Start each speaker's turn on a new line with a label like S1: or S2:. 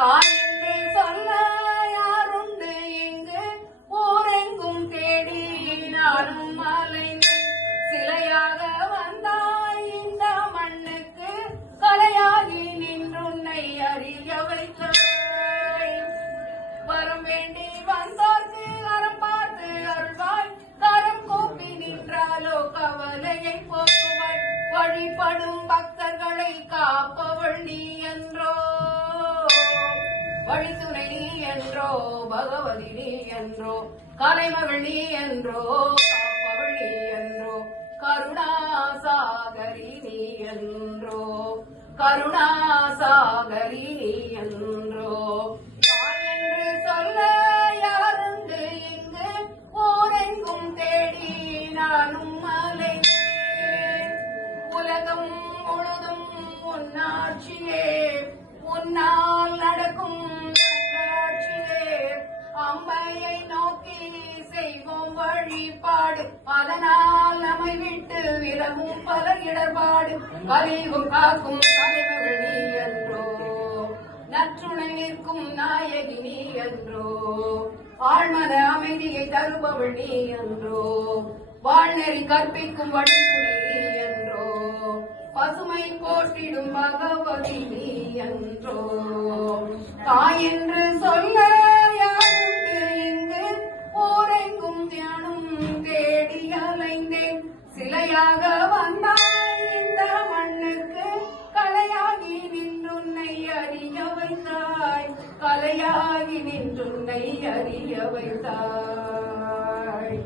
S1: தாய் என்று சொல்ல யாருண்டு இங்கு? ஊரெங்கும் தேடி நானும் அலைந்தேன் சிலையாக வந்தாய் இந்த மண்ணுக்கு. கலையாகி நின்றுன்னை அறிய வைத்தவை வரம் வேண்டி வந்தோர்க்கு அறம் பார்த்து அருள்வாய். கரம் கூப்பி நின்றாலோ கவலையை போக்குவாய். வழிபடும் பக்தர்களை காப்பவள் நீ. வழித்துணை நீ என்றோ பகவதி நீ என்றோ கலைமகள் நீ என்றோ காப்பவள் நீ என்றோ கருணாசாகரி நீ என்றோ கருணாசாகரி நீ என்றோ. அம்மையை நோக்கி செய்வோம் வழிபாடு. அதனால் நம்மை விட்டு விலகும் பல இடர்பாடு. கலியும் காக்கும் தலைவர்கள் நீ என்றோ நற்றுணை நிற்கும் நாயகி நீ என்றோ ஆழ்மன அமைதியை தருபவள் நீ என்றோ வாழ்நெறி கற்பிக்கும் வழித்துணை நீ என்றோ பசுமை போற்றிடும் பகவதி நீ என்றோ. தாயென்று கலையாக வந்தாய் இந்த மண்ணுக்கு. கலையாகி நின்றுன்னை அறிய வைத்தாய். கலையாகி நின்றுன்னை அறிய வைத்தாய்.